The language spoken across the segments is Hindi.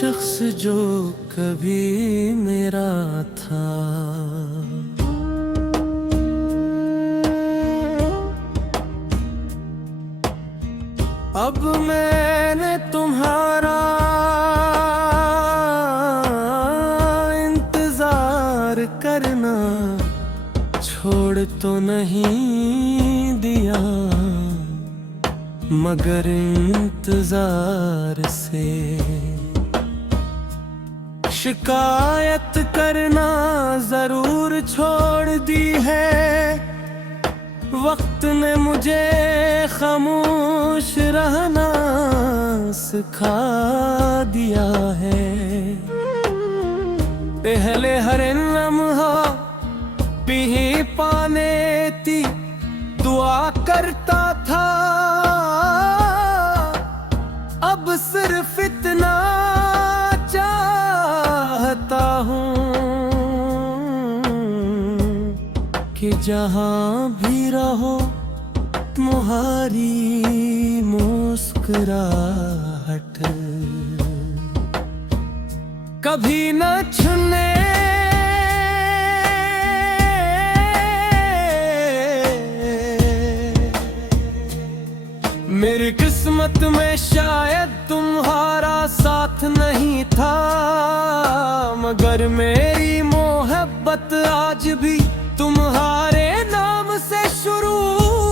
शख्स जो कभी मेरा था। अब मैंने तुम्हारा इंतजार करना छोड़ तो नहीं दिया, मगर इंतजार से शिकायत करना जरूर छोड़ दी है। वक्त ने मुझे खामोश रहना सिखा दिया है। पहले हर लम्हा पी पाने थी दुआ करता था, अब सिर्फ इतना चाहता हूँ कि जहाँ भी रहो तुम्हारी मुस्कुराहट कभी न छूने। मेरी किस्मत में शायद तुम्हारा साथ नहीं था, मगर मेरी मोहब्बत आज भी तुम्हारे नाम से शुरू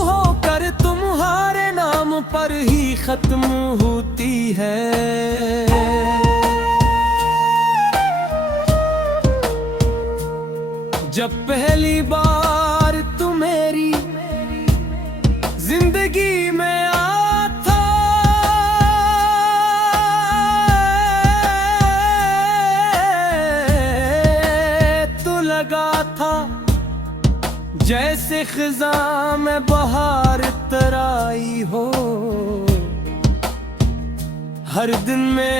होकर तुम्हारे नाम पर ही खत्म होती है। जब पहली बार तू मेरी जिंदगी में था, जैसे खिज़ां में बहार तराई हो। हर दिन में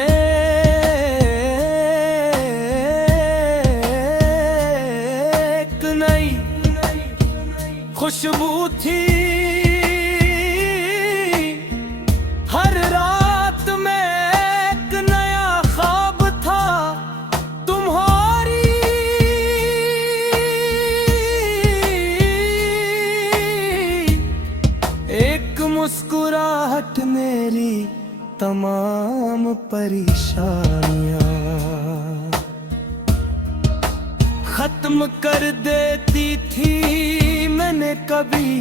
एक नई खुशबू थी, हर रात में एक नया ख्वाब था तुम्हारी। मुस्कुराहट मेरी तमाम परेशानियां खत्म कर देती थी। मैंने कभी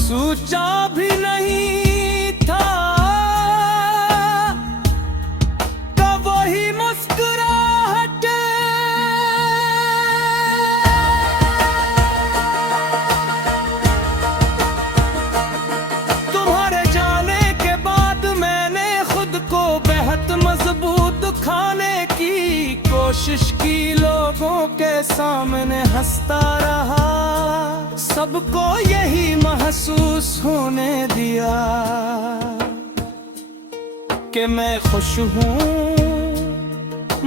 सोचा भी नहीं था कब वही मुस्कुराहट मजबूत खाने की कोशिश की, लोगों के सामने हंसता रहा, सबको यही महसूस होने दिया कि मैं खुश हूँ,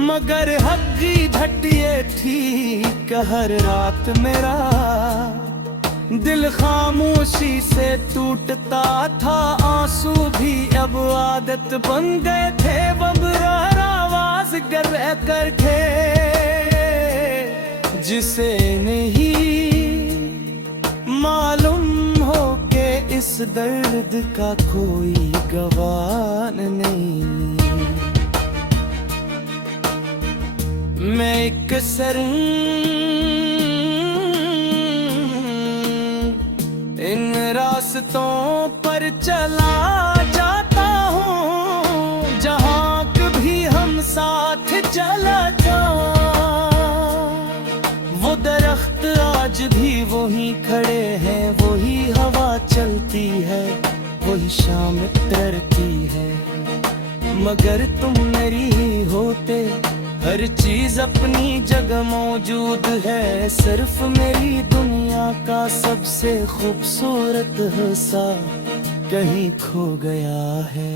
मगर हग्गी झटिए ठीक हर रात मेरा दिल खामोशी से टूटता था। आंसू भी अब आदत बन गए थे, बबरार आवाज कर करके, जिसे नहीं मालूम हो के इस दर्द का कोई गवाह नहीं। मैं एक इन रास्तों पर चला जाता हूँ, जहाँ कभी हम साथ चला जाओ। वो दरख्त आज भी वही खड़े हैं, वही हवा चलती है, वही शाम तरती है, मगर तुम मेरी ही होते। हर चीज अपनी जगह मौजूद है, सिर्फ मेरी दुनिया का सबसे खूबसूरत हिस्सा कहीं खो गया है।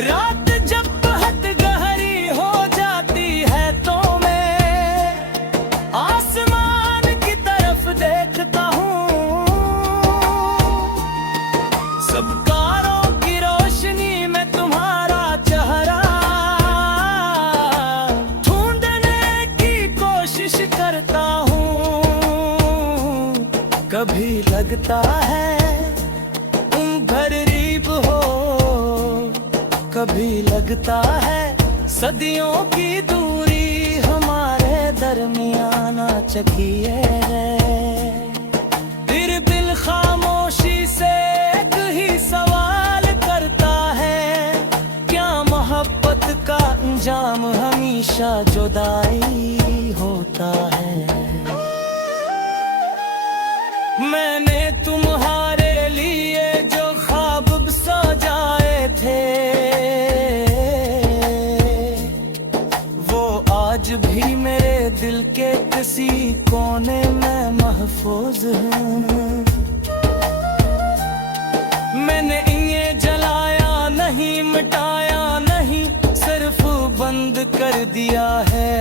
रात जब बहुत गहरी हो जाती है तो मैं आसमान की सब कारों की रोशनी में तुम्हारा चेहरा ढूंढने की कोशिश करता हूँ। कभी लगता है तुम गरीब हो, कभी लगता है सदियों की दूरी हमारे दरमियान आ चकी है। फिर दिल खामोशी से एक ही सवाल करता है, क्या मोहब्बत का अंजाम हमेशा जुदाई होता है। मैंने तुम्हारे लिए जो ख्वाब सजाए थे वो आज भी मेरे दिल के किसी कोने में महफूज हैं। मैंने इन्हें जलाया नहीं, मिटाया नहीं, सिर्फ बंद कर दिया है।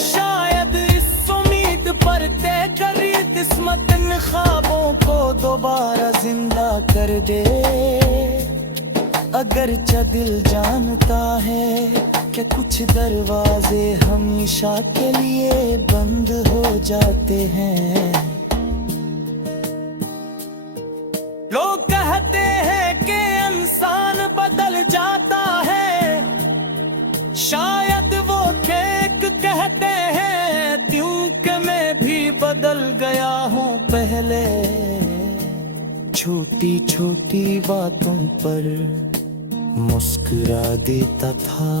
शायद इस उम्मीद पर तय करी किस्मत इन ख्वाबों को दोबारा जिंदा कर दे। अगरचे दिल जानता है कि कुछ दरवाजे हमेशा के लिए बंद हो जाते हैं। लोग कहते हैं कि इंसान बदल जाता है, शायद वो ठीक कहते हैं, क्योंकि मैं भी बदल गया हूँ पहले। छोटी छोटी बातों पर मुस्कुरा देता था,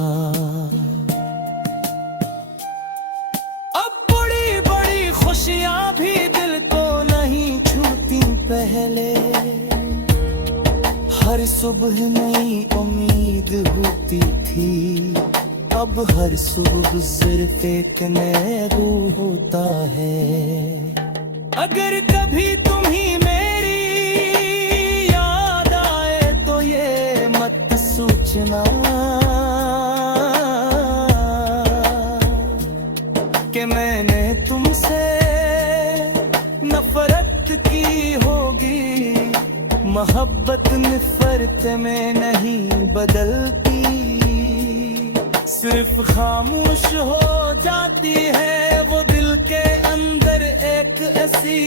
अब बड़ी बड़ी खुशियां भी दिल को नहीं छूती पहले। हर सुबह नई उम्मीद होती थी, अब हर सुबह सिर्फ एक नया रूह होता है। अगर कभी तुम्ही मेरी याद आए तो ये मत सोचना कि मैंने तुमसे नफरत की होगी। मोहब्बत नफरत में नहीं बदलती, सिर्फ खामोश हो जाती है वो दिल के अंदर एक ऐसी